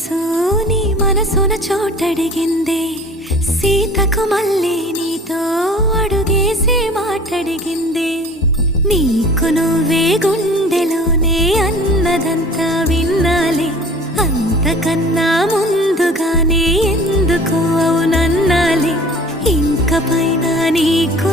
మనసు నీ మనసున చోటడిగిందే, సీతకు మళ్ళీ నీతో అడుగేసి మాటడిగిందే. నీకు నువ్వే గుండెలోనే అన్నదంతా విన్నాలే, అంతకన్నా ముందుగానే ఎందుకు అవునన్నాలే. ఇంక పైన నీకు